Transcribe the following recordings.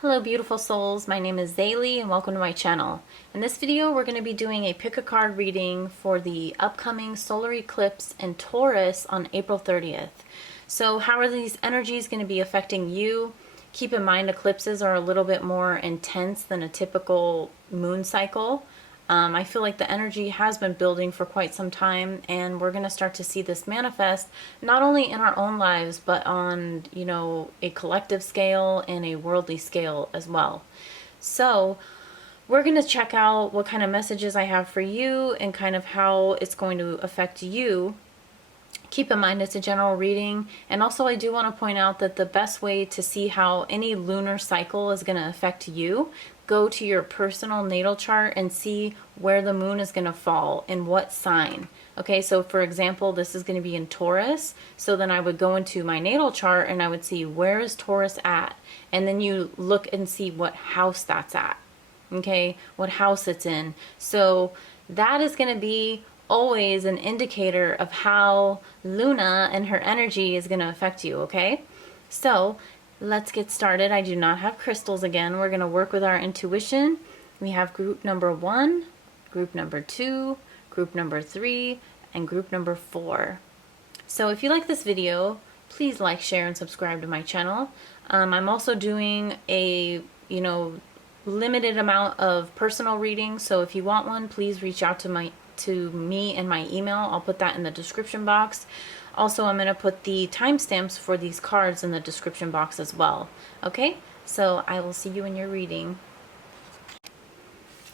Hello beautiful souls, my name is Zayleigh and welcome to my channel. In this video we're going to be doing a pick a card reading for the upcoming solar eclipse in Taurus on April 30th. So how are these energies going to be affecting you? Keep in mind eclipses are a little bit more intense than a typical moon cycle. I feel like the energy has been building for quite some time, and we're going to start to see this manifest not only in our own lives, but on, a collective scale and a worldly scale as well. So we're going to check out what kind of messages I have for you and kind of how it's going to affect you. Keep in mind it's a general reading, and also I do want to point out that the best way to see how any lunar cycle is going to affect you, go to your personal natal chart and see where the moon is going to fall in what sign. Okay, so for example, this is going to be in Taurus, so then I would go into my natal chart and I would see where is Taurus at, and then you look and see what house that's at. Okay, what house it's in. So that is going to be always an indicator of how Luna and her energy is going to affect you, okay? So let's get started. I do not have crystals again. We're going to work with our intuition. We have group number 1, group number 2, group number 3, and group number 4. So if you like this video, please like, share, and subscribe to my channel. I'm also doing a, limited amount of personal readings. So if you want one, please reach out to me and my email. I'll put that in the description box. Also, I'm going to put the timestamps for these cards in the description box as well. Okay, so I will see you in your reading.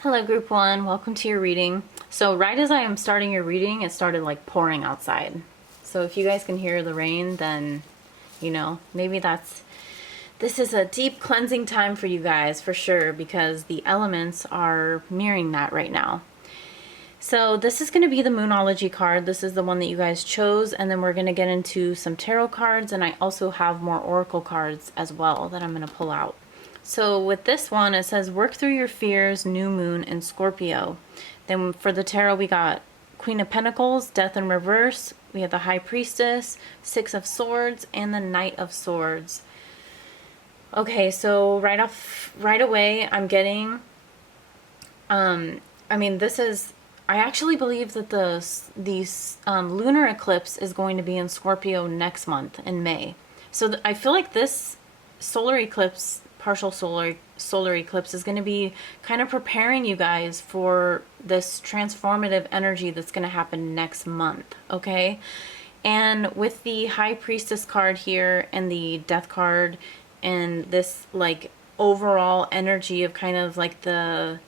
Hello group 1, welcome to your reading. So right as I am starting your reading, it started like pouring outside. So if you guys can hear the rain, then maybe this is a deep cleansing time for you guys for sure, because the elements are mirroring that right now. So this is going to be the Moonology card. This is the one that you guys chose, and then we're going to get into some tarot cards, and I also have more oracle cards as well that I'm going to pull out. So with this one, it says work through your fears, new moon, and Scorpio. Then for the tarot, we got Queen of Pentacles, Death in reverse. We have the High Priestess, Six of Swords, and the Knight of Swords. Okay, so right away, I'm getting, I actually believe that the lunar eclipse is going to be in Scorpio next month in May. So I feel like this solar eclipse, partial solar eclipse, is going to be kind of preparing you guys for this transformative energy that's going to happen next month, okay? And with the High Priestess card here and the Death card and this like overall energy of kind of like the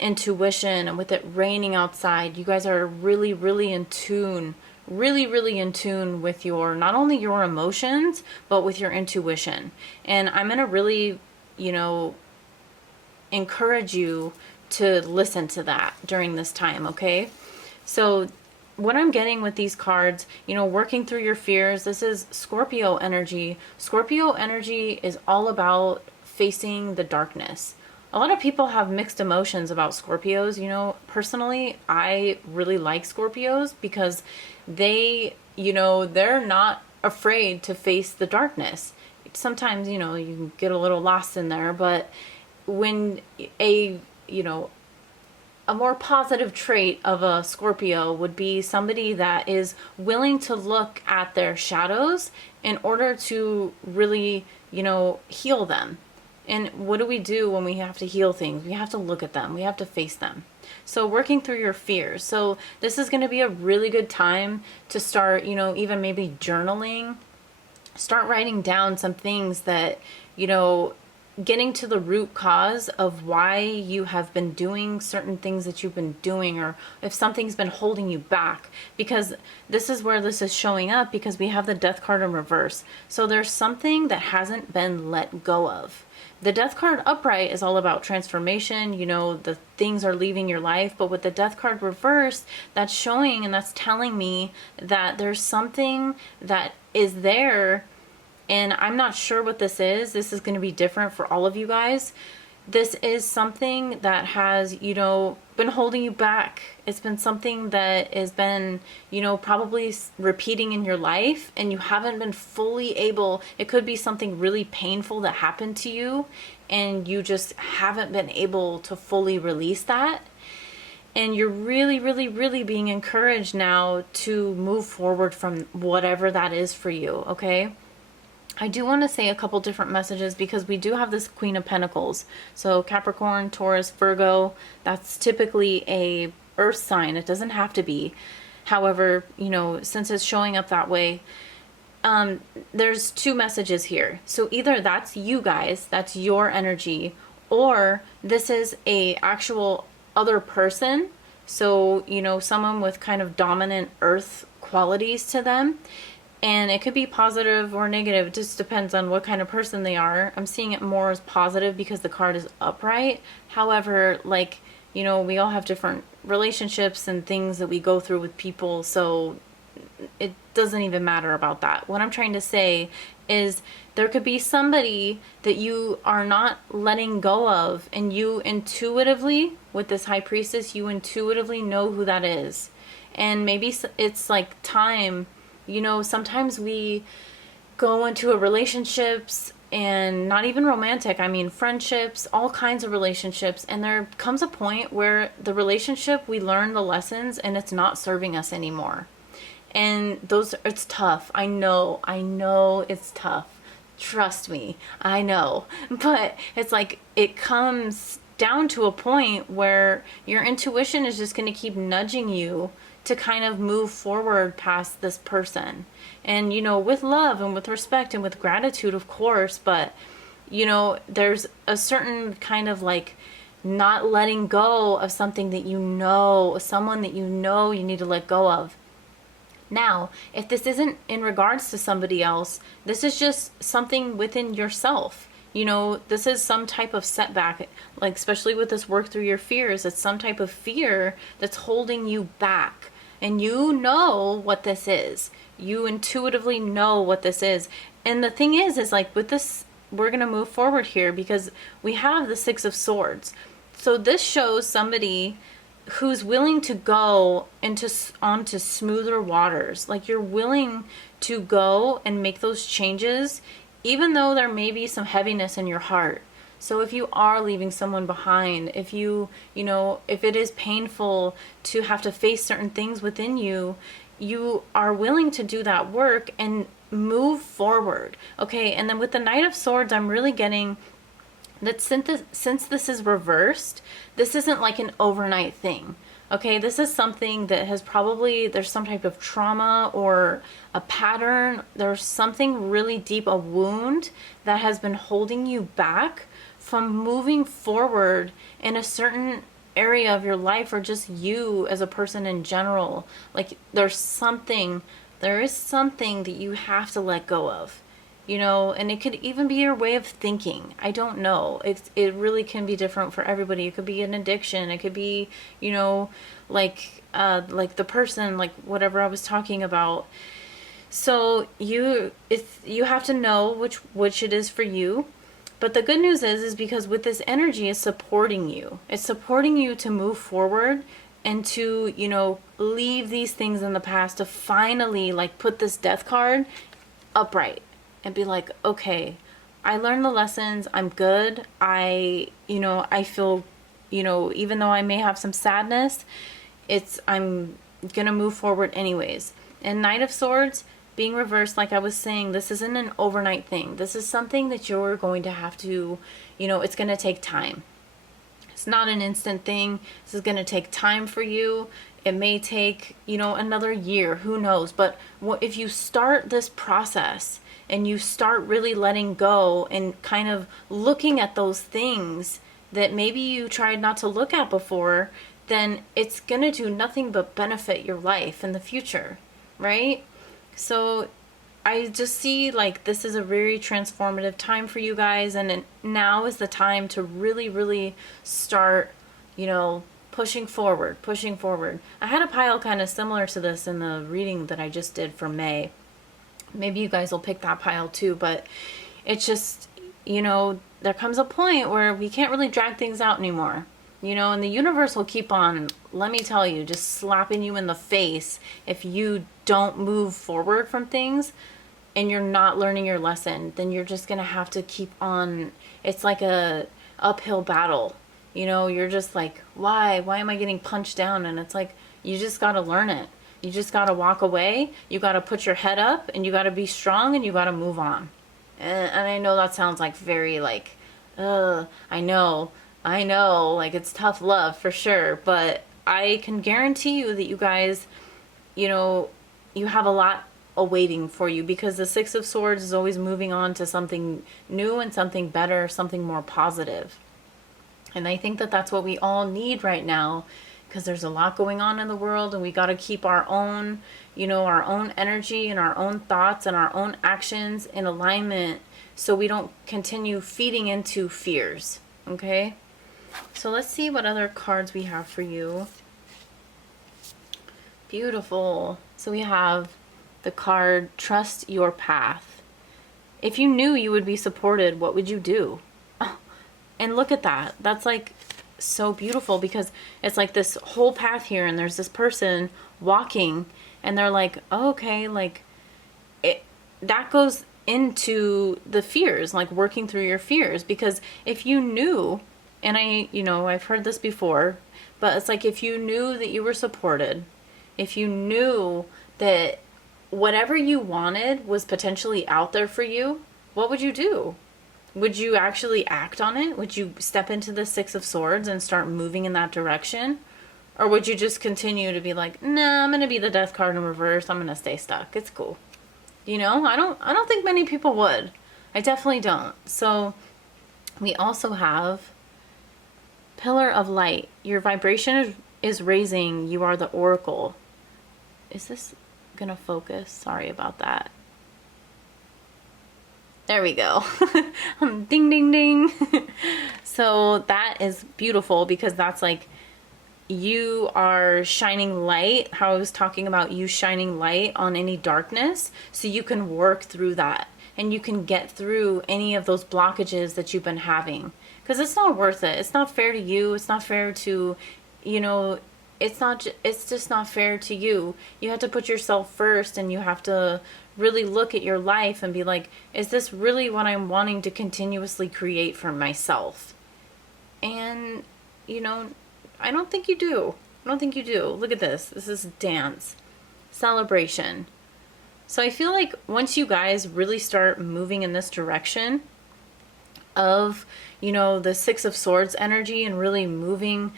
intuition, and with it raining outside, you guys are really in tune, really in tune with your, not only your emotions, but with your intuition. And I'm gonna really, encourage you to listen to that during this time, okay? So what I'm getting with these cards, working through your fears, this is Scorpio energy. Scorpio energy is all about facing the darkness. A lot of people have mixed emotions about Scorpios. Personally, I really like Scorpios because they, they're not afraid to face the darkness. Sometimes, you can get a little lost in there, but when a more positive trait of a Scorpio would be somebody that is willing to look at their shadows in order to really, heal them. And what do we do when we have to heal things? We have to look at them. We have to face them. So working through your fears. So this is going to be a really good time to start, even maybe journaling. Start writing down some things that, getting to the root cause of why you have been doing certain things that you've been doing, or if something's been holding you back, because this is where this is showing up, because we have the Death card in reverse. So there's something that hasn't been let go of. The Death card upright is all about transformation, the things are leaving your life, but with the Death card reverse, that's showing and that's telling me that there's something that is there, and I'm not sure what this is. This is going to be different for all of you guys. this is something that has, been holding you back. It's been something that has been, probably repeating in your life, and you haven't been fully able. It could be something really painful that happened to you, and you just haven't been able to fully release that. And you're really, really, really being encouraged now to move forward from whatever that is for you, okay? I do want to say a couple different messages because we do have this Queen of Pentacles. So Capricorn, Taurus, Virgo, that's typically a earth sign. It doesn't have to be. However, since it's showing up that way, there's two messages here. So either that's you guys, that's your energy, or this is a actual other person. So, someone with kind of dominant earth qualities to them. And it could be positive or negative. It just depends on what kind of person they are. I'm seeing it more as positive because the card is upright. However, we all have different relationships and things that we go through with people. So it doesn't even matter about that. What I'm trying to say is there could be somebody that you are not letting go of, and you intuitively, with this High Priestess, you intuitively know who that is. And maybe it's like time. Sometimes we go into a relationships, and not even romantic, I mean friendships, all kinds of relationships, and there comes a point where the relationship, we learn the lessons and it's not serving us anymore. And it's tough. I know it's tough. Trust me, I know. But it's like it comes down to a point where your intuition is just going to keep nudging you to kind of move forward past this person. And, with love and with respect and with gratitude, of course, but, there's a certain kind of not letting go of something that someone that you need to let go of. Now, if this isn't in regards to somebody else, this is just something within yourself. This is some type of setback, especially with this work through your fears. It's some type of fear that's holding you back. And you know what this is. You intuitively know what this is. And the thing is with this, we're going to move forward here because we have the Six of Swords. So this shows somebody who's willing to go onto smoother waters. You're willing to go and make those changes, even though there may be some heaviness in your heart. So if you are leaving someone behind, if if it is painful to have to face certain things within you, you are willing to do that work and move forward. Okay, and then with the Knight of Swords, I'm really getting that since this is reversed, this isn't like an overnight thing. Okay, this is something that there's some type of trauma or a pattern. There's something really deep, a wound that has been holding you back from moving forward in a certain area of your life, or just you as a person in general. There is something that you have to let go of. And it could even be your way of thinking. I don't know. It really can be different for everybody. It could be an addiction. It could be, the person, whatever I was talking about. So you have to know which it is for you. But the good news is because with this energy, it's supporting you. It's supporting you to move forward and to, leave these things in the past, to finally put this Death card upright. And be okay, I learned the lessons. I'm good. I feel, even though I may have some sadness, I'm going to move forward anyways. And Knight of Swords being reversed, like I was saying, this isn't an overnight thing. This is something that you're going to have to, it's going to take time. It's not an instant thing. This is going to take time for you. It may take, another year. Who knows? But if you start this process and you start really letting go and kind of looking at those things that maybe you tried not to look at before, then it's going to do nothing but benefit your life in the future, right? So I just see this is a very transformative time for you guys, and now is the time to really, really start, pushing forward. I had a pile kind of similar to this in the reading that I just did for May. Maybe you guys will pick that pile too, but it's just, there comes a point where we can't really drag things out anymore. And the universe will keep on, let me tell you, just slapping you in the face if you don't move forward from things and you're not learning your lesson. Then you're just going to have to keep on. It's like a uphill battle. You're just like, why am I getting punched down? And it's like, you just got to learn it. You just got to walk away. You got to put your head up and you got to be strong and you got to move on. And I know that sounds like very like, I know, like it's tough love for sure. But I can guarantee you that you guys, you have a lot awaiting for you, because the Six of Swords is always moving on to something new and something better, something more positive. And I think that that's what we all need right now, because there's a lot going on in the world, and we got to keep our own, our own energy and our own thoughts and our own actions in alignment, so we don't continue feeding into fears. Okay? So let's see what other cards we have for you. Beautiful. So we have the card, Trust Your Path. If you knew you would be supported, what would you do? Oh, and look at that. That's like so beautiful, because it's like this whole path here, and there's this person walking, and they're like, oh, okay, like that goes into the fears, like working through your fears. Because if you knew, and I've heard this before, but it's like, if you knew that you were supported, if you knew that whatever you wanted was potentially out there for you, what would you do? Would you actually act on it? Would you step into the Six of Swords and start moving in that direction? Or would you just continue to be like, nah, I'm going to be the Death card in reverse. I'm going to stay stuck. It's cool. I don't think many people would. I definitely don't. So we also have Pillar of Light. Your vibration is raising. You are the Oracle. Is this going to focus? Sorry about that. There we go. Ding, ding, ding. So that is beautiful, because that's like you are shining light. How I was talking about you shining light on any darkness, so you can work through that and you can get through any of those blockages that you've been having. Because it's not worth it. It's not fair to you. It's not fair to, it's just not fair to you. You have to put yourself first, and you have to really look at your life and be like, is this really what I'm wanting to continuously create for myself? And, I don't think you do. I don't think you do. Look at this. This is dance. Celebration. So I feel like once you guys really start moving in this direction of, the Six of Swords energy, and really moving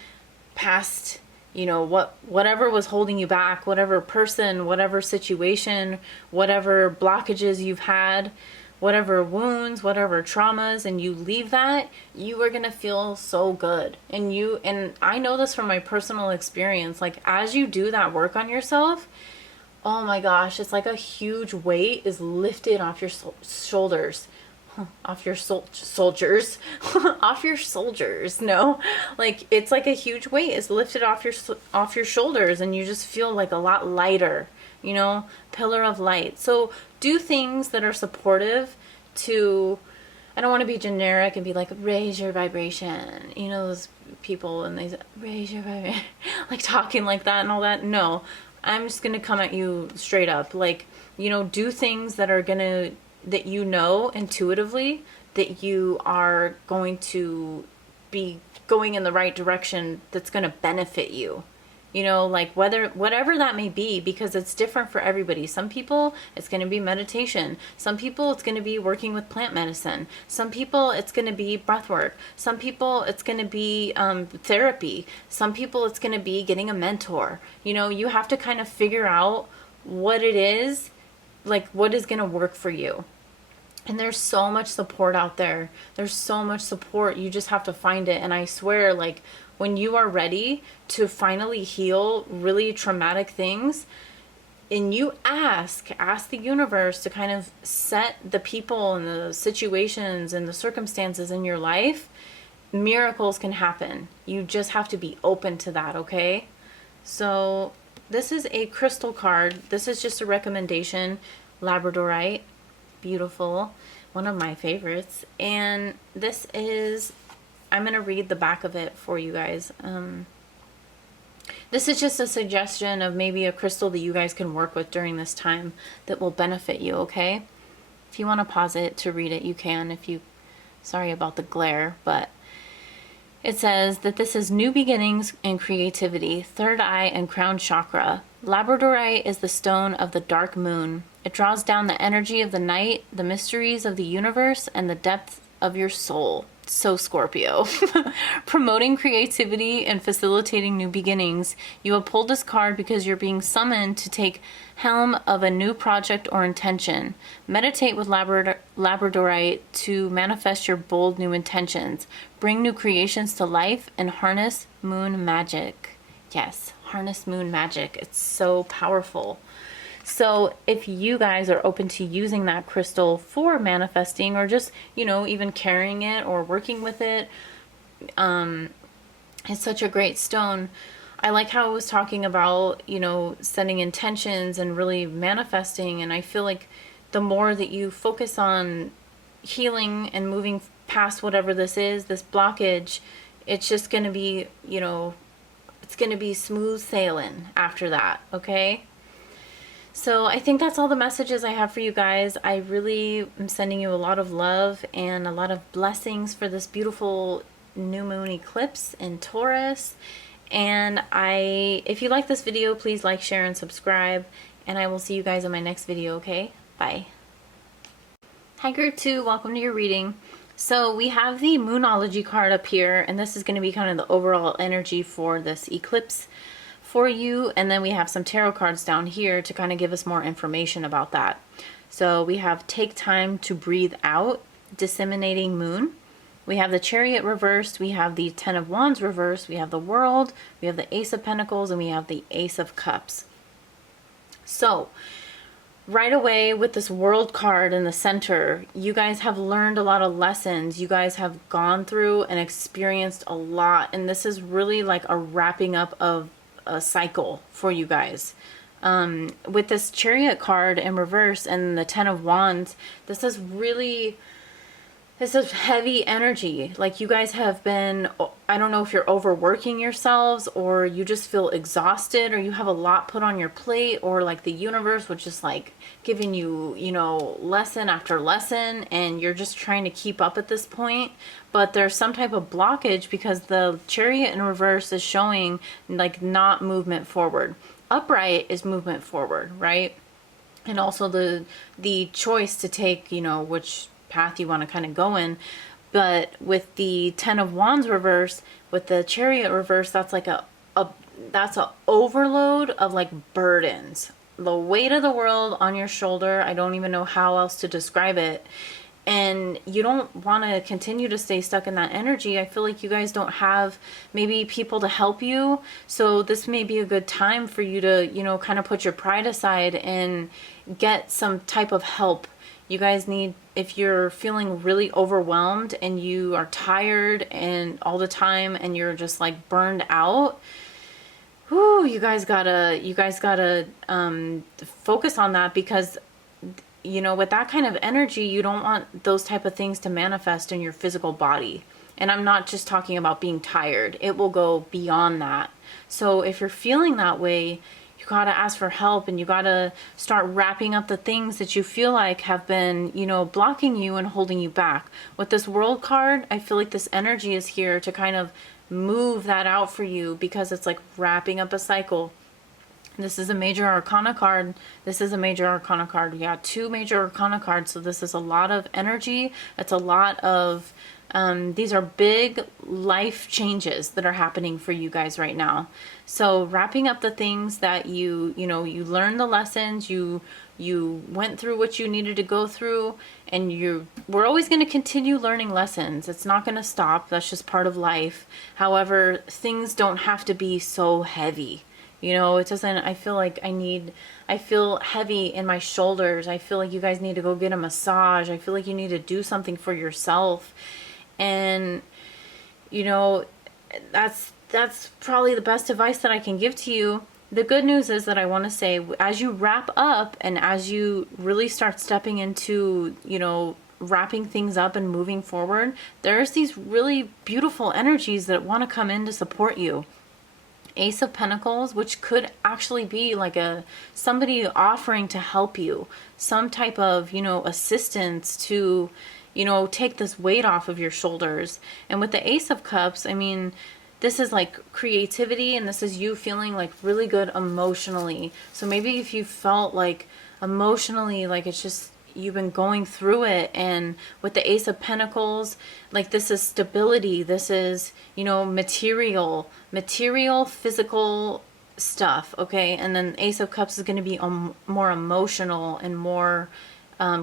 past whatever was holding you back, whatever person, whatever situation, whatever blockages you've had, whatever wounds, whatever traumas, and you leave that, you are going to feel so good. And I know this from my personal experience, like as you do that work on yourself, oh my gosh, it's like a huge weight is lifted off your shoulders. Off your soldiers. Off your soldiers. No, like it's like a huge weight is lifted off your shoulders, and you just feel like a lot lighter. Pillar of Light. So do things that are supportive to, I don't want to be generic and be like, raise your vibration, those people, and they say, raise your vibration, like talking like that and all that. No, I'm just gonna come at you straight up, like, do things that are gonna, that intuitively that you are going to be going in the right direction, that's going to benefit you. Like whatever that may be, because it's different for everybody. Some people it's going to be meditation. Some people it's going to be working with plant medicine. Some people it's going to be breath work. Some people it's going to be therapy. Some people it's going to be getting a mentor. You have to kind of figure out what it is, like what is going to work for you. And there's so much support out there. There's so much support. You just have to find it. And I swear, like, when you are ready to finally heal really traumatic things, and you ask the universe to kind of set the people and the situations and the circumstances in your life, miracles can happen. You just have to be open to that, okay? So this is a crystal card. This is just a recommendation. Labradorite. Beautiful. one of my favorites. And this is, I'm going to read the back of it for you guys. This is just a suggestion of maybe a crystal that you guys can work with during this time that will benefit you, okay? If you want to pause it to read it, you can. If you, sorry about the glare, but it says that this is new beginnings and creativity, third eye and crown chakra. Labradorite is the stone of the dark moon. It draws down the energy of the night, the mysteries of the universe, and the depth of your soul. So Scorpio. Promoting creativity and facilitating new beginnings. You have pulled this card because you're being summoned to take helm of a new project or intention. Meditate with Labradorite to manifest your bold new intentions. Bring new creations to life and harness moon magic. Yes, harness moon magic. It's so powerful. So if you guys are open to using that crystal for manifesting, or just, you know, even carrying it or working with it, it's such a great stone. I like how it was talking about, you know, setting intentions and really manifesting. And I feel like the more that you focus on healing and moving past whatever this is, this blockage, it's just going to be, you know, it's going to be smooth sailing after that. Okay. So I think that's all the messages I have for you guys. I really am sending you a lot of love and a lot of blessings for this beautiful new moon eclipse in Taurus. And if you like this video, please like, share, and subscribe. And I will see you guys in my next video, okay? Bye. Hi group 2, welcome to your reading. So we have the Moonology card up here, and this is going to be kind of the overall energy for this eclipse for you. And then we have some tarot cards down here to kind of give us more information about that. So we have Take Time to Breathe Out, Disseminating Moon. We have the Chariot reversed, we have the Ten of Wands reversed, we have the World, we have the Ace of Pentacles, and we have the Ace of Cups. So right away with this World card in the center, you guys have learned a lot of lessons. You guys have gone through and experienced a lot, and this is really like a wrapping up of a cycle for you guys. With this Chariot card in reverse and the Ten of Wands, this is heavy energy. Like you guys have been, I don't know if you're overworking yourselves, or you just feel exhausted, or you have a lot put on your plate, or like the universe was just like giving you, you know, lesson after lesson, and you're just trying to keep up at this point. But there's some type of blockage because the Chariot in reverse is showing like not movement forward. Upright is movement forward, right? And also the choice to take, you know, which path you want to kind of go in. But with the Ten of Wands reverse, with the Chariot reverse, that's like that's a overload of like burdens, the weight of the world on your shoulder. I don't even know how else to describe it. And you don't want to continue to stay stuck in that energy. I feel like you guys don't have maybe people to help you. So this may be a good time for you to, you know, kind of put your pride aside and get some type of help. You guys need, if you're feeling really overwhelmed and you are tired and all the time and you're just like burned out, whoo, you guys gotta focus on that, because you know, with that kind of energy, you don't want those type of things to manifest in your physical body. And I'm not just talking about being tired. It will go beyond that. So if you're feeling that way, you gotta ask for help, and you gotta start wrapping up the things that you feel like have been, you know, blocking you and holding you back. With this World card, I feel like this energy is here to kind of move that out for you, because it's like wrapping up a cycle. This is a major arcana card. This is a major arcana card. We got 2 major arcana cards. So this is a lot of energy. It's a lot of, these are big life changes that are happening for you guys right now. So wrapping up the things that you learned the lessons, you went through what you needed to go through, and we're always going to continue learning lessons. It's not going to stop. That's just part of life. However, things don't have to be so heavy. You know, it doesn't, I feel like I feel heavy in my shoulders. I feel like you guys need to go get a massage. I feel like you need to do something for yourself. And, you know, that's probably the best advice that I can give to you. The good news is that I want to say, as you wrap up and as you really start stepping into, you know, wrapping things up and moving forward, there's these really beautiful energies that want to come in to support you. Ace of Pentacles, which could actually be like somebody offering to help you, some type of, assistance to, take this weight off of your shoulders. And with the Ace of Cups, I mean, this is like creativity, and this is you feeling like really good emotionally. So maybe if you felt like emotionally, like it's just, you've been going through it, and with the Ace of Pentacles, like this is stability, this is, material, physical stuff, okay? And then Ace of Cups is going to be more emotional and more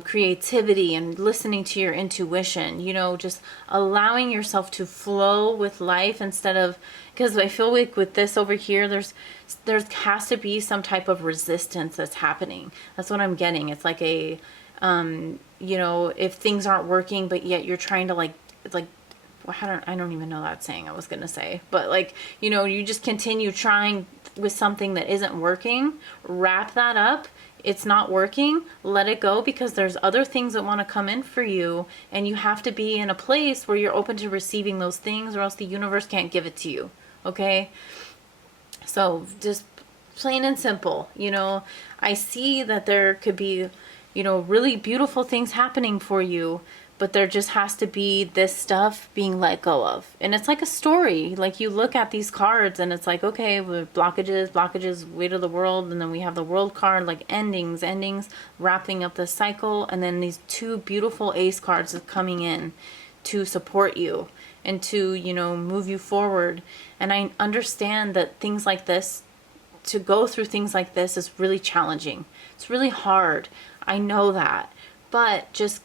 creativity and listening to your intuition, just allowing yourself to flow with life instead of, because I feel like with this over here, there has to be some type of resistance that's happening. That's what I'm getting. It's like a, if things aren't working, but yet you're trying to I don't even know that saying I was going to say, but like, you just continue trying with something that isn't working, wrap that up. It's not working, let it go, because there's other things that want to come in for you, and you have to be in a place where you're open to receiving those things, or else the universe can't give it to you. Okay? So just plain and simple, I see that there could be, really beautiful things happening for you, but there just has to be this stuff being let go of. And it's like a story. Like you look at these cards and it's like, okay, blockages, weight of the world. And then we have the world card, like endings, wrapping up the cycle. And then these two beautiful ace cards are coming in to support you and to, move you forward. And I understand that things like this, to go through things like this is really challenging. It's really hard. I know that. But just,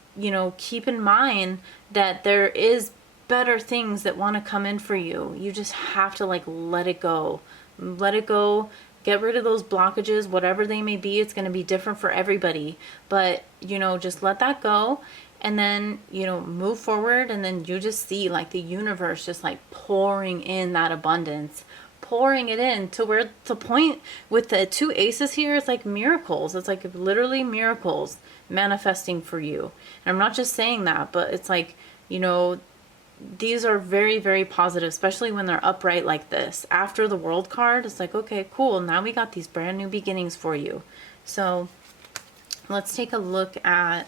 keep in mind that there is better things that want to come in for you. You just have to let it go. Let it go. Get rid of those blockages, whatever they may be. It's going to be different for everybody. But, just let that go. And then, move forward. And then you just see the universe just pouring in that abundance. Pouring it in to where the point with the two aces here is like miracles. It's like literally miracles manifesting for you. And I'm not just saying that, but it's like, these are very, very positive, especially when they're upright like this. After the world card, it's like, okay, cool. Now we got these brand new beginnings for you. So let's take a look at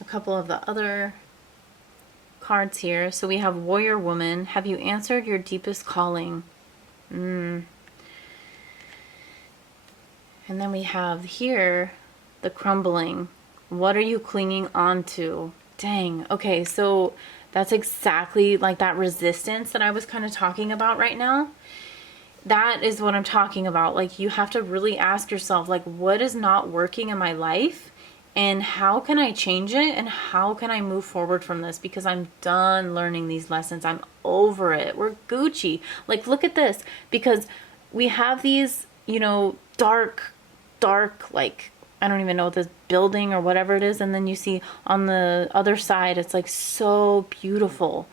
a couple of the other cards here. So we have Warrior Woman. Have you answered your deepest calling? And then we have here the Crumbling. What are you clinging on to? Dang. Okay, so that's exactly like that resistance that I was kind of talking about right now. That is what I'm talking about. Like, you have to really ask yourself, what is not working in my life? And how can I change it? And how can I move forward from this? Because I'm done learning these lessons. I'm over it. We're Gucci. Look at this. Because we have these, dark, I don't even know, this building or whatever it is. And then you see on the other side, it's so beautiful.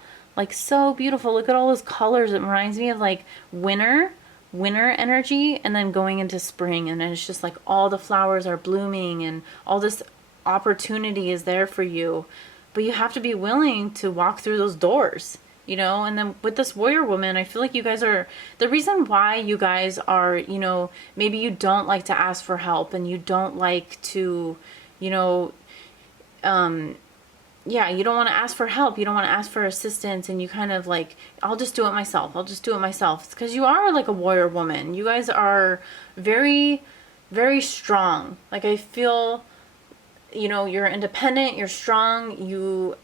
So beautiful. Look at all those colors. It reminds me of winter energy, and then going into spring, and then it's just all the flowers are blooming and all this opportunity is there for you, but you have to be willing to walk through those doors, and then with this Warrior Woman, I feel like you guys are, the reason why you guys are, maybe you don't like to ask for help, and you don't like to, yeah, you don't want to ask for help. You don't want to ask for assistance. And you kind of I'll just do it myself. It's because you are a warrior woman. You guys are very, very strong. I feel, you're independent, you're strong, you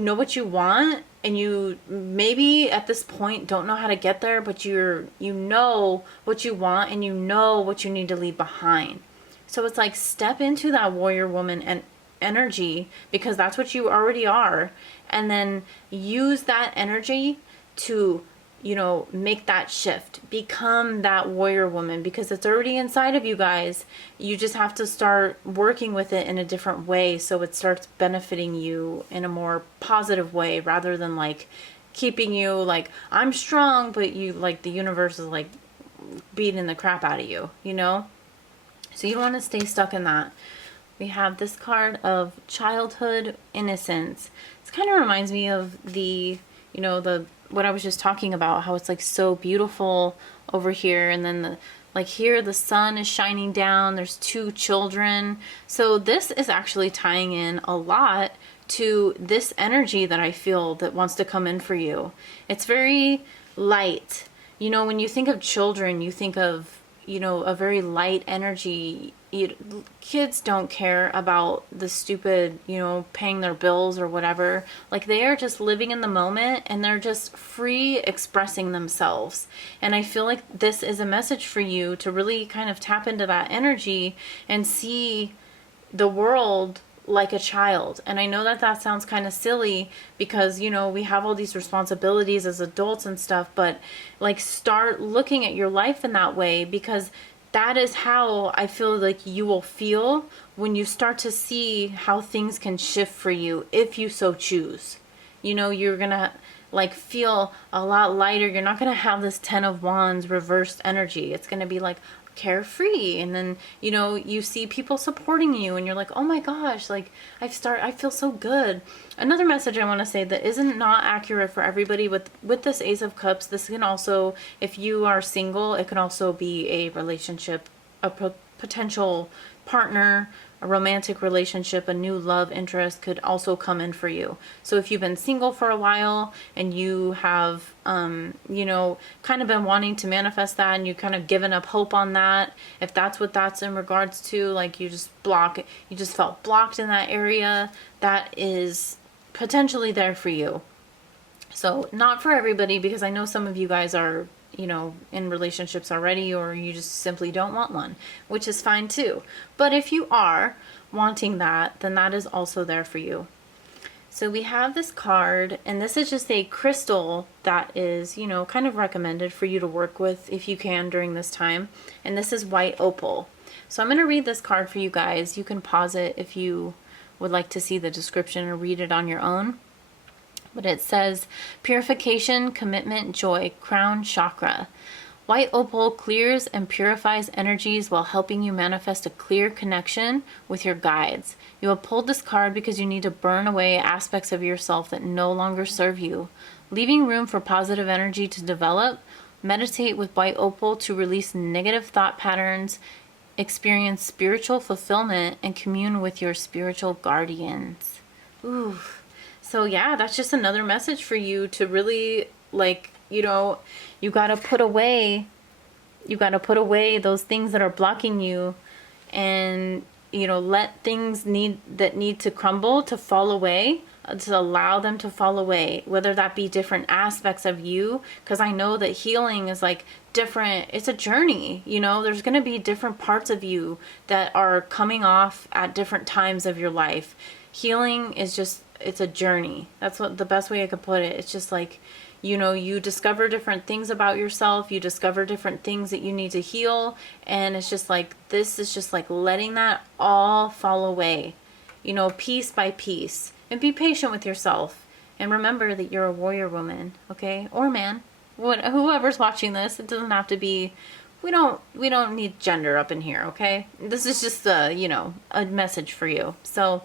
know what you want, and you maybe at this point don't know how to get there, but you know what you want, and you know what you need to leave behind. So it's step into that warrior woman and energy, because that's what you already are, and then use that energy to make that shift, become that warrior woman, because it's already inside of you guys. You just have to start working with it in a different way, so it starts benefiting you in a more positive way, rather than keeping you I'm strong, but you the universe is beating the crap out of you, so you don't want to stay stuck in that. we have this card of childhood innocence. This kind of reminds me of the, you know, the what I was just talking about, how it's like so beautiful over here, and then the like here the sun is shining down, there's two children. So this is actually tying in a lot to this energy that I feel that wants to come in for you. It's very light. You know, when you think of children, you think of, you know, a very light energy. Kids don't care about the stupid, you know, paying their bills or whatever. Like, they are just living in the moment, and they're just free expressing themselves. And I feel like this is a message for you to really kind of tap into that energy and see the world like a child. And I know that that sounds kind of silly because, you know, we have all these responsibilities as adults and stuff, but like, start looking at your life in that way, because that is how I feel like you will feel when you start to see how things can shift for you if you so choose. You know, you're gonna like feel a lot lighter. You're not gonna have this 10 of Wands reversed energy. It's gonna be like carefree, and then, you know, you see people supporting you and you're like, oh my gosh, like I feel so good. Another message I want to say that isn't not accurate for everybody with this Ace of Cups, this can also, if you are single, it can also be a relationship, a potential partner, a romantic relationship, a new love interest could also come in for you. So if you've been single for a while and you have, you know, kind of been wanting to manifest that, and you kind of given up hope on that, if that's what that's in regards to, like you just felt blocked in that area, that is potentially there for you. So not for everybody, because I know some of you guys are, you know, in relationships already, or you just simply don't want one, which is fine too. But if you are wanting that, then that is also there for you. So we have this card, and this is just a crystal that is, you know, kind of recommended for you to work with if you can during this time. And this is white opal. So I'm going to read this card for you guys. You can pause it if you would like to see the description or read it on your own. But it says, purification, commitment, joy, crown chakra. White opal clears and purifies energies while helping you manifest a clear connection with your guides. You have pulled this card because you need to burn away aspects of yourself that no longer serve you. Leaving room for positive energy to develop, meditate with white opal to release negative thought patterns, experience spiritual fulfillment, and commune with your spiritual guardians. Ooh. So yeah, that's just another message for you to really, like, you know, you got to put away those things that are blocking you, and, you know, let things that need to crumble to fall away, to allow them to fall away, whether that be different aspects of you, because I know that healing is like different. It's a journey, you know, there's going to be different parts of you that are coming off at different times of your life. Healing is just, it's a journey. That's what the best way I could put it. It's just like, you know, you discover different things about yourself. You discover different things that you need to heal. And it's just like, this is just like letting that all fall away, you know, piece by piece. And be patient with yourself. And remember that you're a warrior woman, okay? Or man. Whoever's watching this, it doesn't have to be, we don't need gender up in here, okay? This is just you know, a message for you. So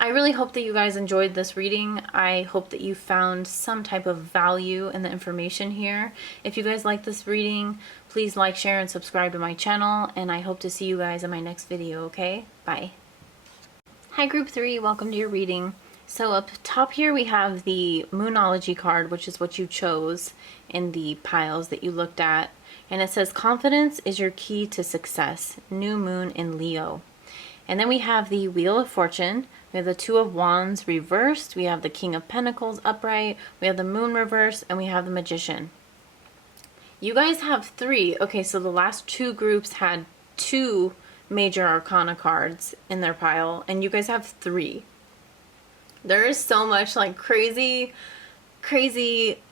I really hope that you guys enjoyed this reading. I hope that you found some type of value in the information here. If you guys like this reading, please like, share, and subscribe to my channel. And I hope to see you guys in my next video, okay? Bye. Hi Group 3, welcome to your reading. So up top here we have the Moonology card, which is what you chose in the piles that you looked at. And it says, confidence is your key to success. New moon in Leo. And then we have the Wheel of Fortune. We have the Two of Wands reversed. We have the King of Pentacles upright. We have the Moon reversed. And we have the Magician. You guys have 3. Okay, so the last 2 groups had 2 major arcana cards in their pile. And you guys have 3. There is so much like crazy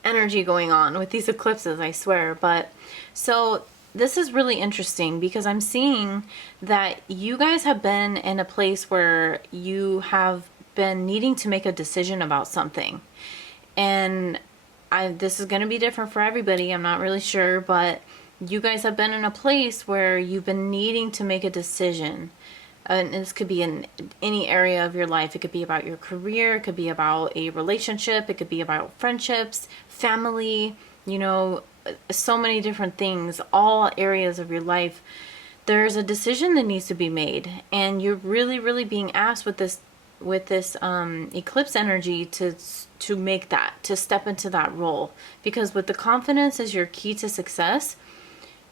energy going on with these eclipses, I swear. But so this is really interesting because I'm seeing that you guys have been in a place where you have been needing to make a decision about something. And this is going to be different for everybody. I'm not really sure, but you guys have been in a place where you've been needing to make a decision And this could be in any area of your life. It could be about your career, it could be about a relationship, it could be about friendships, family, you know, so many different things, all areas of your life. There's a decision that needs to be made, and you're really being asked with this eclipse energy to make that, to step into that role. Because with the confidence as your key to success,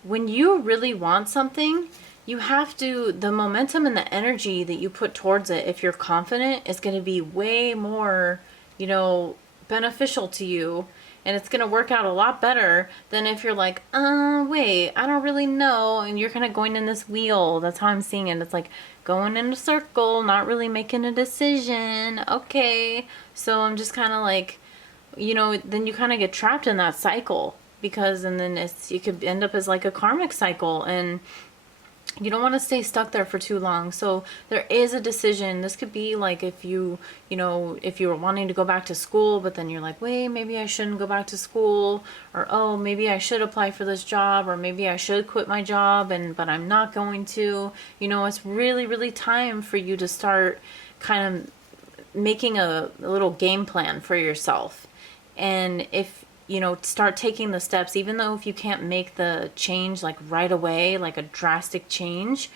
when you really want something, you have to, the momentum and the energy that you put towards it, if you're confident, is going to be way more, you know, beneficial to you. And it's going to work out a lot better than if you're like, wait, I don't really know. And you're kind of going in this wheel. That's how I'm seeing it. It's like going in a circle, not really making a decision. Okay. So I'm just kind of like, you know, then you kind of get trapped in that cycle. Because, and then it could end up as like a karmic cycle. And you don't want to stay stuck there for too long. So there is a decision. This could be like if you know, if you were wanting to go back to school, but then you're like, wait, maybe I shouldn't go back to school, or oh, maybe I should apply for this job, or maybe I should quit my job, but I'm not going to. You know, it's really time for you to start kind of making a little game plan for yourself. And if you know, start taking the steps, even though if you can't make the change like right away, like a drastic change,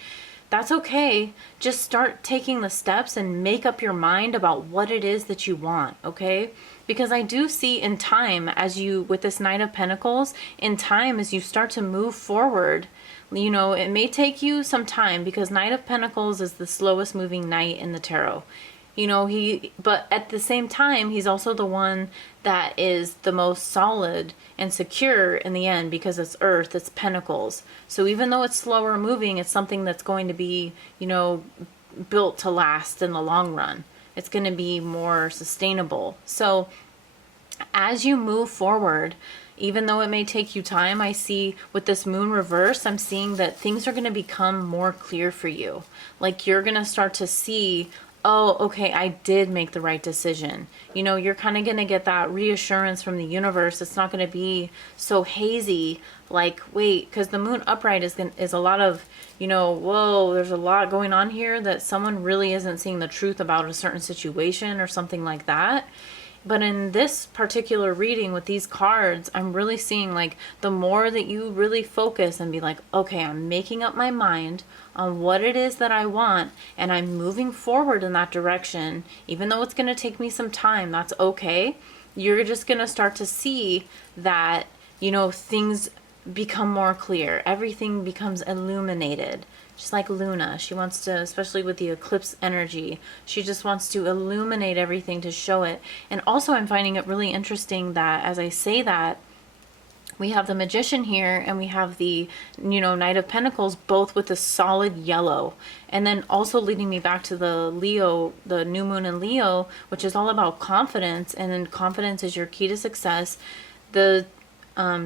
that's okay. Just start taking the steps and make up your mind about what it is that you want, okay? Because I do see in time, as you, with this Knight of Pentacles, in time as you start to move forward, you know, it may take you some time, because Knight of Pentacles is the slowest moving knight in the tarot. You know, but at the same time, he's also the one that is the most solid and secure in the end, because it's earth, it's pentacles. So even though it's slower moving, it's something that's going to be, you know, built to last in the long run. It's going to be more sustainable. So as you move forward, even though it may take you time, I see with this moon reverse, I'm seeing that things are going to become more clear for you. Like you're going to start to see, oh, okay, I did make the right decision. You know, you're kind of going to get that reassurance from the universe. It's not going to be so hazy, like, wait, because the moon upright is a lot of, you know, whoa, there's a lot going on here that someone really isn't seeing the truth about a certain situation or something like that. But in this particular reading with these cards, I'm really seeing like the more that you really focus and be like, okay, I'm making up my mind on what it is that I want, and I'm moving forward in that direction, even though it's going to take me some time, that's okay. You're just going to start to see that, you know, things become more clear. Everything becomes illuminated. Just like Luna, she wants to, especially with the eclipse energy, she just wants to illuminate everything to show it. And also I'm finding it really interesting that as I say that, we have the Magician here and we have the, you know, Knight of Pentacles, both with a solid yellow. And then also leading me back to the Leo, the new moon in Leo, which is all about confidence. And then confidence is your key to success. The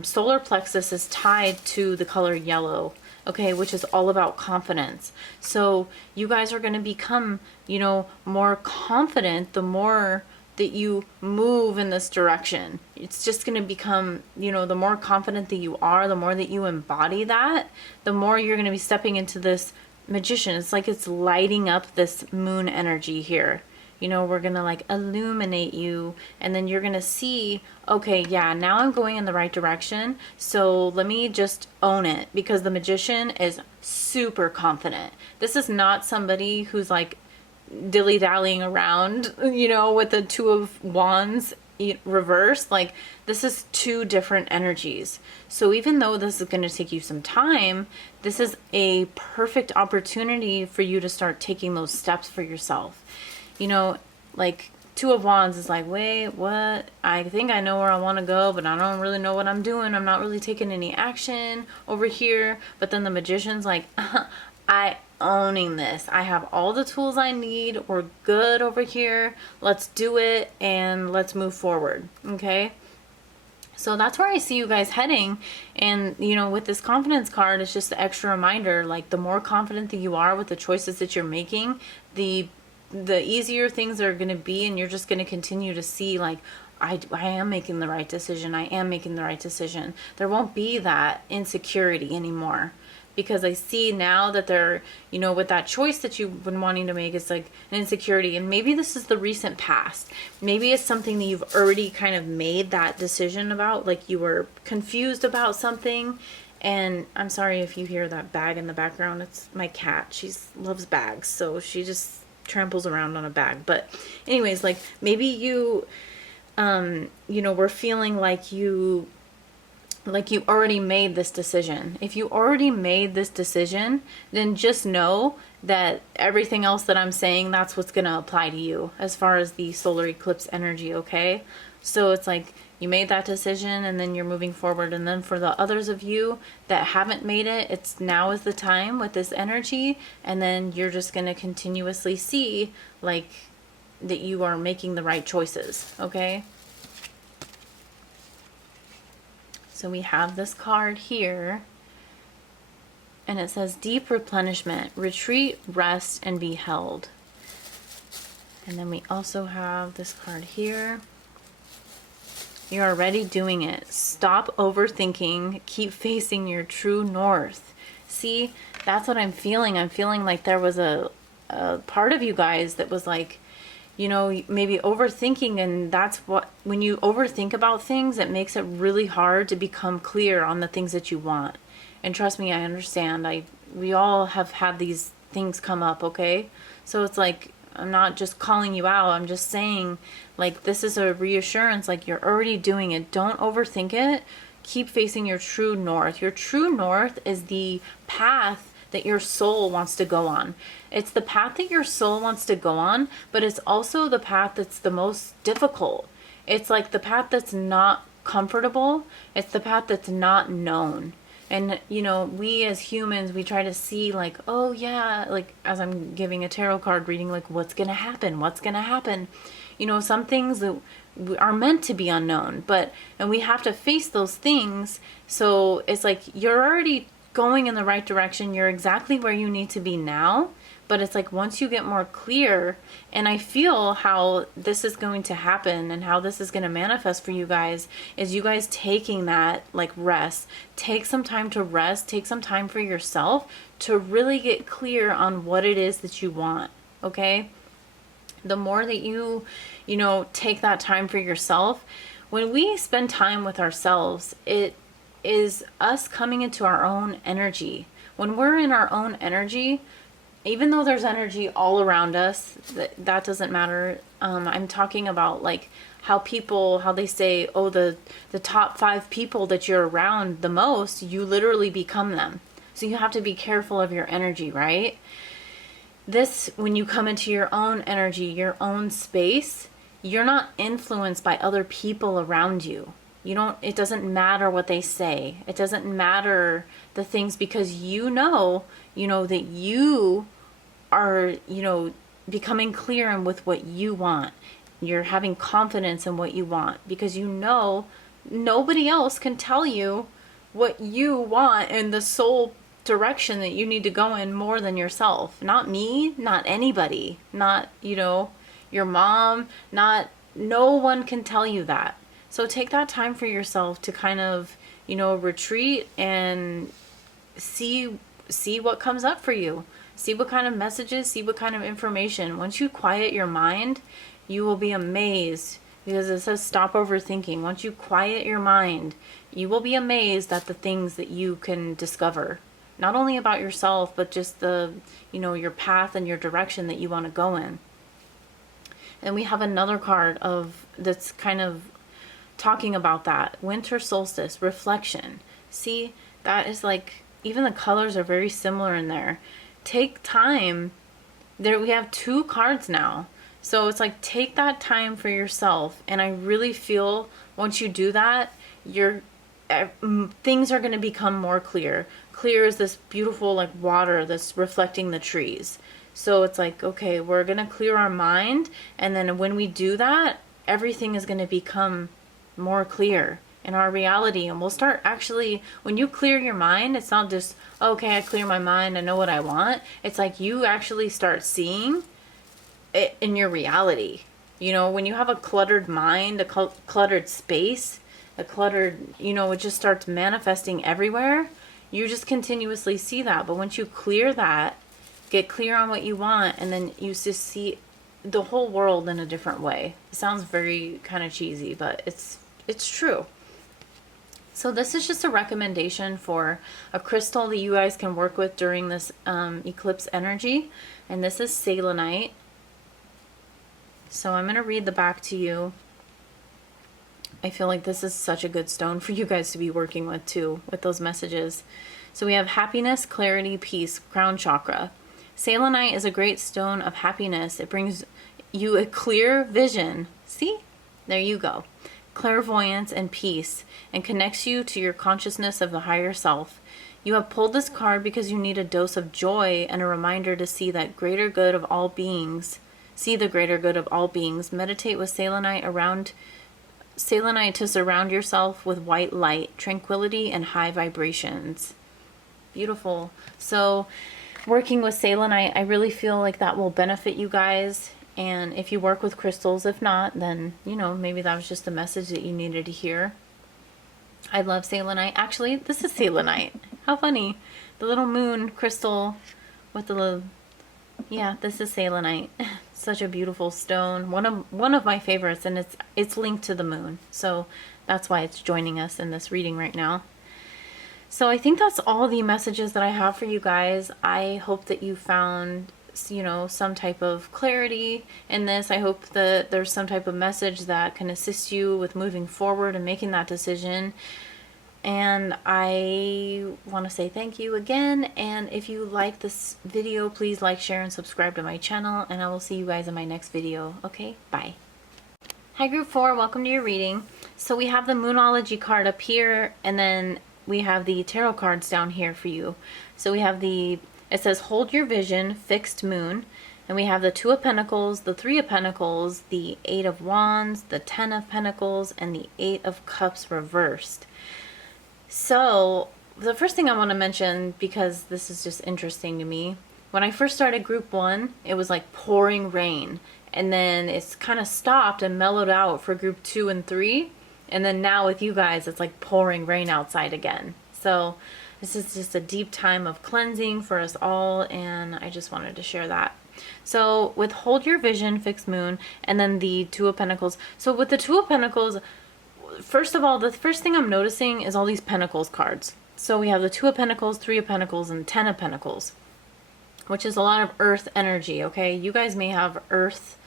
solar plexus is tied to the color yellow, okay, which is all about confidence. So you guys are going to become, you know, more confident the more that you move in this direction. It's just going to become, you know, the more confident that you are, the more that you embody that, the more you're going to be stepping into this Magician. It's like it's lighting up this moon energy here. You know, we're going to like illuminate you, and then you're going to see, okay, yeah, now I'm going in the right direction. So let me just own it, because the Magician is super confident. This is not somebody who's like dilly-dallying around, you know, with the Two of Wands reversed. Like, this is two different energies. So even though this is going to take you some time, this is a perfect opportunity for you to start taking those steps for yourself. You know, like Two of Wands is like, wait, what? I think I know where I want to go, but I don't really know what I'm doing. I'm not really taking any action over here. But then the Magician's like, I owning this. I have all the tools I need. We're good over here. Let's do it and let's move forward. Okay? So that's where I see you guys heading. And, you know, with this confidence card, it's just an extra reminder, like the more confident that you are with the choices that you're making, the easier things are going to be, and you're just going to continue to see like, I am making the right decision. I am making the right decision. There won't be that insecurity anymore. because I see now that they're, you know, with that choice that you've been wanting to make, it's like an insecurity. And maybe this is the recent past. Maybe it's something that you've already kind of made that decision about, like you were confused about something. And I'm sorry if you hear that bag in the background. It's my cat. She loves bags, so she just tramples around on a bag. But anyways, like maybe you, you know, were feeling like you already made this decision. If you already made this decision, then just know that everything else that I'm saying, that's what's going to apply to you as far as the solar eclipse energy, okay? So it's like you made that decision and then you're moving forward. And then for the others of you that haven't made it, it's now is the time with this energy. And then you're just going to continuously see like that you are making the right choices, okay? So we have this card here, and it says deep replenishment, retreat, rest, and be held. And then we also have this card here. You're already doing it. Stop overthinking. Keep facing your true north. See, that's what I'm feeling. I'm feeling like there was a part of you guys that was like, you know, maybe overthinking, and that's what, when you overthink about things, it makes it really hard to become clear on the things that you want. And trust me, I understand. We all have had these things come up, okay? So it's like, I'm not just calling you out. I'm just saying, like, this is a reassurance, like you're already doing it. Don't overthink it. Keep facing your true north. Your true north is the path that your soul wants to go on. It's the path that your soul wants to go on, but it's also the path that's the most difficult. It's like the path that's not comfortable. It's the path that's not known. And, you know, we as humans, we try to see like, oh yeah, like as I'm giving a tarot card reading, like what's going to happen? What's going to happen? You know, some things that are meant to be unknown, and we have to face those things. So it's like, you're already going in the right direction. You're exactly where you need to be now. But it's like once you get more clear, and I feel how this is going to happen and how this is going to manifest for you guys, is you guys taking that like rest. Take some time to rest. Take some time for yourself to really get clear on what it is that you want. Okay? The more that you know, take that time for yourself, when we spend time with ourselves, it is us coming into our own energy. When we're in our own energy, even though there's energy all around us, that doesn't matter. I'm talking about like how they say, oh, the top 5 people that you're around the most, you literally become them. So you have to be careful of your energy, right? This, when you come into your own energy, your own space, you're not influenced by other people around you. It doesn't matter what they say. It doesn't matter the things, because you know that you are, becoming clear in with what you want. You're having confidence in what you want, because you know nobody else can tell you what you want in the soul direction that you need to go in more than yourself. Not me, not anybody, not, your mom, no one can tell you that. So take that time for yourself to kind of, retreat and see what comes up for you. See what kind of messages, see what kind of information. Once you quiet your mind, you will be amazed, because it says stop overthinking. Once you quiet your mind, you will be amazed at the things that you can discover. Not only about yourself, but just your path and your direction that you want to go in. And we have another card that's kind of talking about that. Winter solstice, reflection. See, that is like, even the colors are very similar in there. Take time. There we have 2 cards now. So it's like, take that time for yourself. And I really feel once you do that, things are going to become more clear. Clear as this beautiful like water that's reflecting the trees. So it's like, okay, we're going to clear our mind. And then when we do that, everything is going to become more clear in our reality. And we'll start actually, when you clear your mind, it's not just, okay, I clear my mind, I know what I want. It's like you actually start seeing it in your reality. When you have a cluttered mind, a cluttered space, a cluttered, it just starts manifesting everywhere. you just continuously see that. But once you clear that, get clear on what you want, and then you just see the whole world in a different way. It sounds very kind of cheesy, but it's true. So this is just a recommendation for a crystal that you guys can work with during this eclipse energy. And this is selenite. So I'm going to read the back to you. I feel like this is such a good stone for you guys to be working with too, with those messages. So we have happiness, clarity, peace, crown chakra. Selenite is a great stone of happiness. It brings you a clear vision. See? There you go. Clairvoyance and peace, and connects you to your consciousness of the higher self. You have pulled this card because you need a dose of joy and a reminder to see that greater good of all beings. See the greater good of all beings. Meditate with selenite to surround yourself with white light, tranquility, and high vibrations. Beautiful. So working with selenite, I really feel like that will benefit you guys. And if you work with crystals, if not, then, you know, maybe that was just a message that you needed to hear. I love selenite. Actually, this is selenite. How funny. The little moon crystal with the little... Yeah, this is selenite. Such a beautiful stone. One of my favorites, and it's linked to the moon. So that's why it's joining us in this reading right now. So I think that's all the messages that I have for you guys. I hope that you found, you know, some type of clarity in this. I hope that there's some type of message that can assist you with moving forward and making that decision. And I want to say thank you again. And if you like this video, please like, share, and subscribe to my channel. And I will see you guys in my next video. Okay, bye. Hi, Group 4. Welcome to your reading. So we have the Moonology card up here, and then we have the tarot cards down here for you. So we have it says, hold your vision, fixed moon. And we have the Two of Pentacles, the Three of Pentacles, the Eight of Wands, the Ten of Pentacles, and the Eight of Cups reversed. So the first thing I want to mention, because this is just interesting to me, when I first started Group 1, it was like pouring rain. And then it's kind of stopped and mellowed out for Group 2 and 3. And then now with you guys, it's like pouring rain outside again. So this is just a deep time of cleansing for us all, and I just wanted to share that. So with Hold Your Vision, Fixed Moon, and then the Two of Pentacles. So with the Two of Pentacles, first of all, the first thing I'm noticing is all these Pentacles cards. So we have the Two of Pentacles, Three of Pentacles, and Ten of Pentacles, which is a lot of earth energy, okay? You guys may have earth,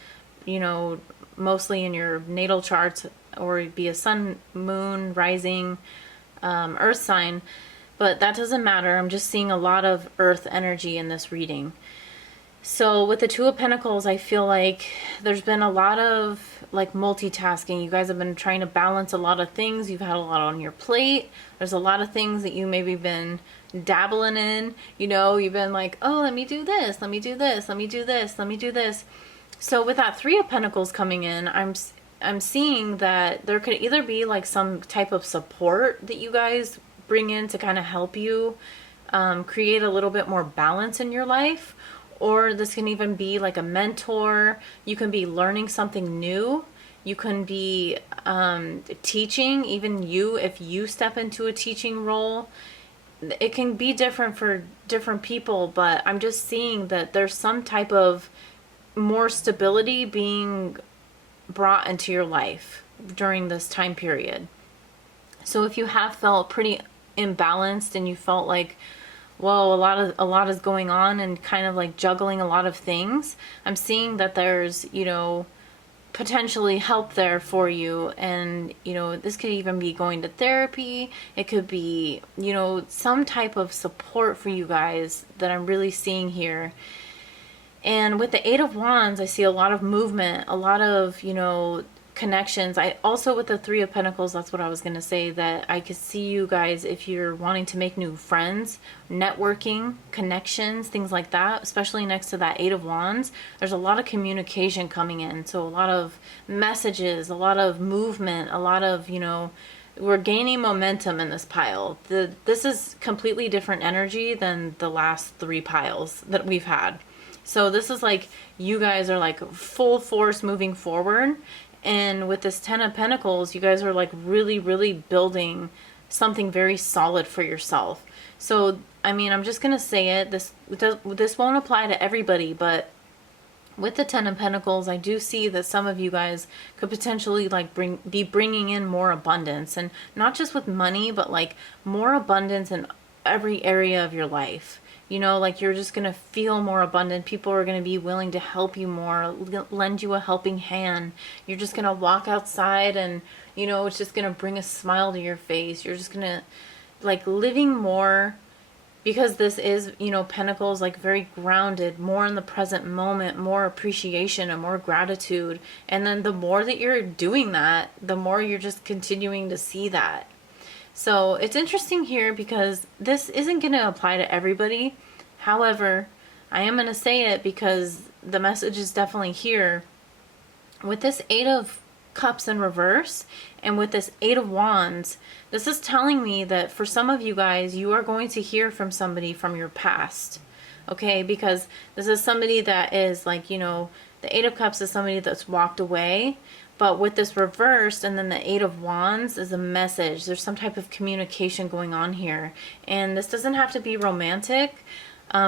you know, mostly in your natal charts, or be a sun, moon, rising, earth sign, but that doesn't matter. I'm just seeing a lot of earth energy in this reading. So with the Two of Pentacles, I feel like there's been a lot of like multitasking. You guys have been trying to balance a lot of things. You've had a lot on your plate. There's a lot of things that you maybe been dabbling in. You know, you've been like, oh, let me do this, let me do this, let me do this, let me do this. So with that Three of Pentacles coming in, I'm seeing that there could either be like some type of support that you guys bring in to kind of help you create a little bit more balance in your life. Or this can even be like a mentor. You can be learning something new. You can be teaching, even you, if you step into a teaching role. It can be different for different people, but I'm just seeing that there's some type of more stability being brought into your life during this time period. So if you have felt pretty imbalanced and you felt like, whoa, a lot is going on and kind of like juggling a lot of things, I'm seeing that there's, you know, potentially help there for you. And, you know, this could even be going to therapy. It could be, you know, some type of support for you guys that I'm really seeing here. And with the Eight of Wands, I see a lot of movement, a lot of, you know, connections. I also, with the Three of Pentacles, that's what I was going to say, that I could see you guys, if you're wanting to make new friends, networking, connections, things like that, especially next to that Eight of Wands, there's a lot of communication coming in. So a lot of messages, a lot of movement, a lot of, you know, we're gaining momentum in this pile. This is completely different energy than the last three piles that we've had. So this is like, you guys are like full force moving forward. And with this Ten of Pentacles, you guys are like really, really building something very solid for yourself. So, I mean, I'm just going to say it. This won't apply to everybody, but with the Ten of Pentacles, I do see that some of you guys could potentially like be bringing in more abundance, and not just with money, but like more abundance in every area of your life. You know, like you're just going to feel more abundant. People are going to be willing to help you more, lend you a helping hand. You're just going to walk outside and, you know, it's just going to bring a smile to your face. You're just going to like living more, because this is, you know, Pentacles, like very grounded, more in the present moment, more appreciation and more gratitude. And then the more that you're doing that, the more you're just continuing to see that. So it's interesting here because this isn't going to apply to everybody. However, I am going to say it because the message is definitely here. With this Eight of Cups in reverse and with this Eight of Wands, this is telling me that for some of you guys, you are going to hear from somebody from your past. Okay, because this is somebody that is like, you know, the Eight of Cups is somebody that's walked away. But with this reversed and then the Eight of Wands is a message. There's some type of communication going on here. And this doesn't have to be romantic.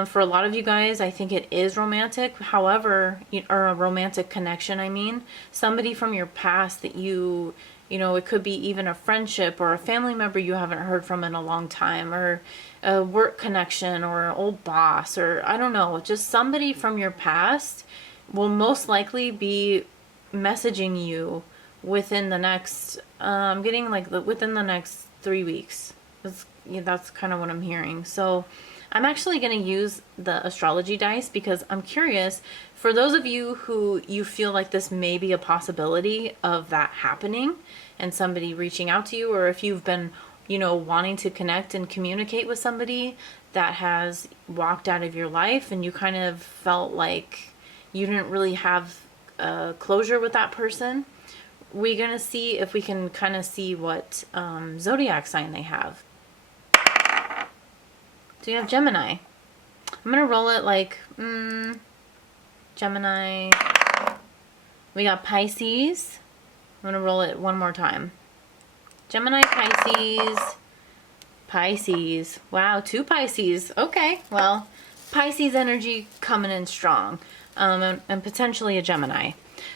For a lot of you guys, I think it is romantic. However, or a romantic connection, I mean. Somebody from your past that you know, it could be even a friendship or a family member you haven't heard from in a long time, or a work connection or an old boss, or I don't know, just somebody from your past will most likely be messaging you within the next I'm getting like within the next 3 weeks. That's kind of what I'm hearing. So I'm actually going to use the astrology dice because I'm curious for those of you who you feel like this may be a possibility of that happening and somebody reaching out to you, or if you've been, you know, wanting to connect and communicate with somebody that has walked out of your life and you kind of felt like you didn't really have closure with that person. We're going to see if we can kind of see what zodiac sign they have. So you have Gemini. I'm going to roll it like Gemini. We got Pisces. I'm going to roll it one more time. Gemini, Pisces, Pisces. Wow, 2 Pisces. Okay, well, Pisces energy coming in strong. And potentially a Gemini.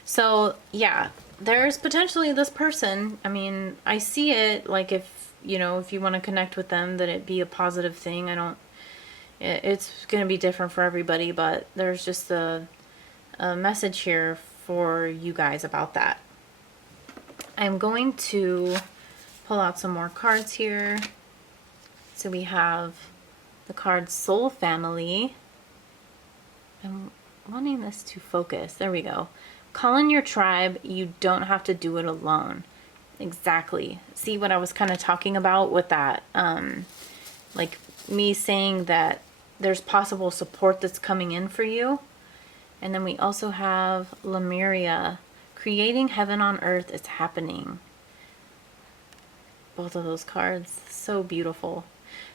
So yeah, there's potentially this person. I mean, I see it like if, you know, if you want to connect with them, that it be a positive thing. It's going to be different for everybody, but there's just a message here for you guys about that. I'm going to pull out some more cards here. So we have the card Soul Family. I'm wanting this to focus. There we go. Call in your tribe. You don't have to do it alone. Exactly. See what I was kind of talking about with that? Like me saying that there's possible support that's coming in for you. And then we also have Lemuria. Creating heaven on earth is happening. Both of those cards. So beautiful.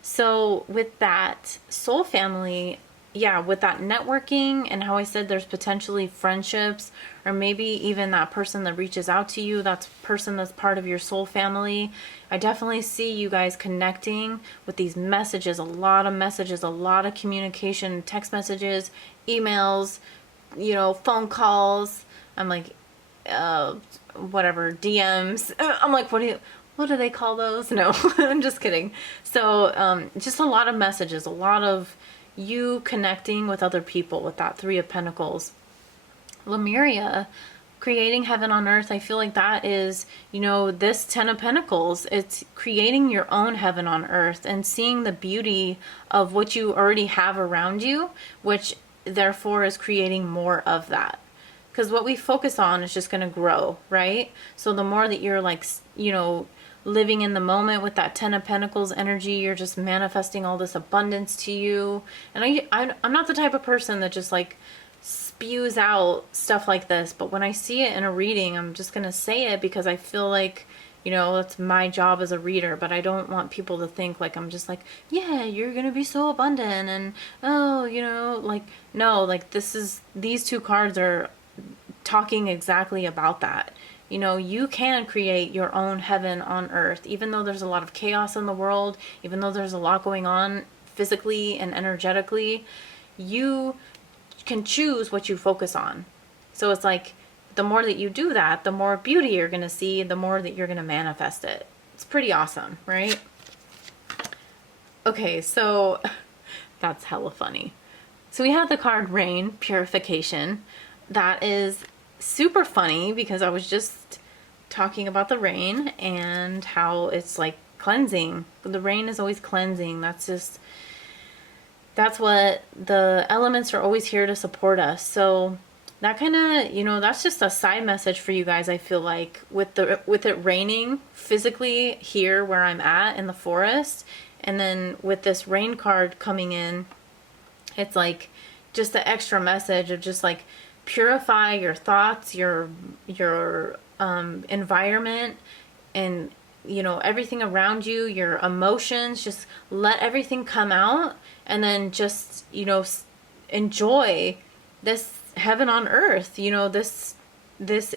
So with that Soul Family, yeah, with that networking and how I said there's potentially friendships, or maybe even that person that reaches out to you, that's person that's part of your soul family. I definitely see you guys connecting with these messages, a lot of communication, text messages, emails, you know, phone calls. I'm like, whatever, DMs. I'm like, what do they call those? No, I'm just kidding. So just a lot of messages, a lot of you connecting with other people with that 3 of Pentacles. Lemuria, creating heaven on earth. I feel like that is, you know, this 10 of Pentacles. It's creating your own heaven on earth and seeing the beauty of what you already have around you, which therefore is creating more of that. Because what we focus on is just going to grow, right? So the more that you're like, you know, living in the moment with that 10 of Pentacles energy, you're just manifesting all this abundance to you. And I'm not the type of person that just like spews out stuff like this, but when I see it in a reading, I'm just going to say it because I feel like, you know, that's my job as a reader, but I don't want people to think like I'm just like, yeah, you're going to be so abundant and, oh, you know, like, no, like these 2 cards are talking exactly about that. You know, you can create your own heaven on earth, even though there's a lot of chaos in the world, even though there's a lot going on physically and energetically, you can choose what you focus on. So it's like, the more that you do that, the more beauty you're going to see, the more that you're going to manifest it. It's pretty awesome, right? Okay, so that's hella funny. So we have the card Rain, Purification. That is super funny because I was just talking about the rain and how it's like cleansing. The rain is always cleansing. That's what the elements are always here to support us. So that kind of, you know, that's just a side message for you guys. I feel like with it raining physically here where I'm at in the forest, and then with this rain card coming in, it's like just the extra message of just like purify your thoughts, your environment, and you know, everything around you, your emotions. Just let everything come out, and then just, you know, enjoy this heaven on earth, you know, this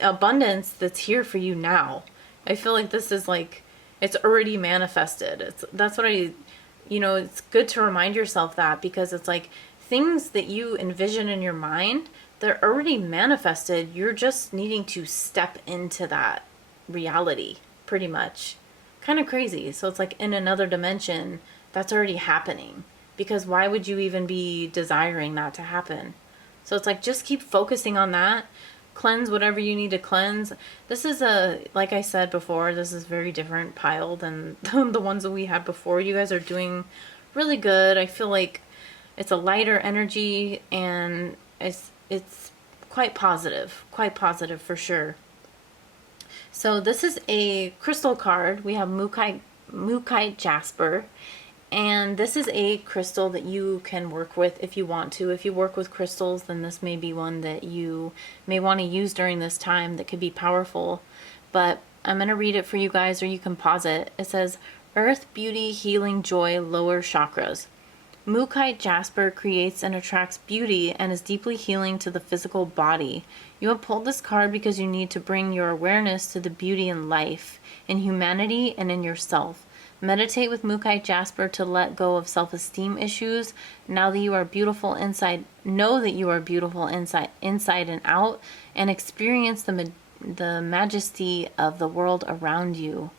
abundance that's here for you now. I feel like this is like, it's already manifested. That's what I, you know, it's good to remind yourself that, because it's like things that you envision in your mind, they're already manifested. You're just needing to step into that reality, pretty much. Kind of crazy. So it's like in another dimension, that's already happening. Because why would you even be desiring that to happen? So it's like, just keep focusing on that. Cleanse whatever you need to cleanse. This is like I said before, this is very different pile than the ones that we had before. You guys are doing really good. I feel like it's a lighter energy, and it's quite positive for sure. So this is a crystal card. We have Mookaite Jasper, and this is a crystal that you can work with if you want to. If you work with crystals, then this may be one that you may want to use during this time that could be powerful. But I'm going to read it for you guys, or you can pause it. It says, Earth, Beauty, Healing, Joy, Lower Chakras. Mookaite Jasper creates and attracts beauty and is deeply healing to the physical body. You have pulled this card because you need to bring your awareness to the beauty in life, in humanity, and in yourself. Meditate with Mookaite Jasper to let go of self-esteem issues. Now that you are beautiful inside, know that you are beautiful inside and out, and experience the majesty of the world around you.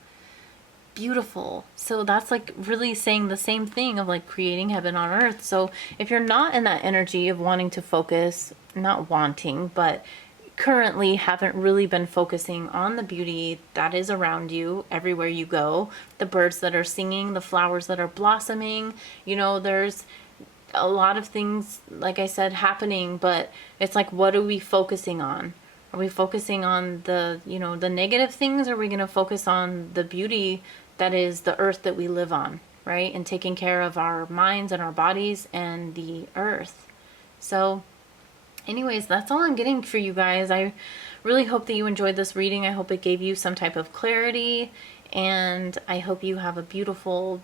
Beautiful. So that's like really saying the same thing of like creating heaven on earth. So if you're not in that energy of wanting to focus, not wanting, but currently haven't really been focusing on the beauty that is around you everywhere you go, the birds that are singing, the flowers that are blossoming, you know, there's a lot of things, like I said, happening, but it's like, what are we focusing on? Are we focusing on the, you know, the negative things? Or are we going to focus on the beauty that is the earth that we live on, right? And taking care of our minds and our bodies and the earth. So anyways, that's all I'm getting for you guys. I really hope that you enjoyed this reading. I hope it gave you some type of clarity, and I hope you have a beautiful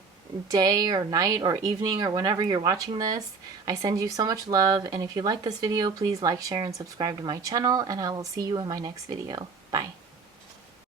day or night or evening or whenever you're watching this. I send you so much love, and if you like this video, please like, share, and subscribe to my channel, and I will see you in my next video. Bye.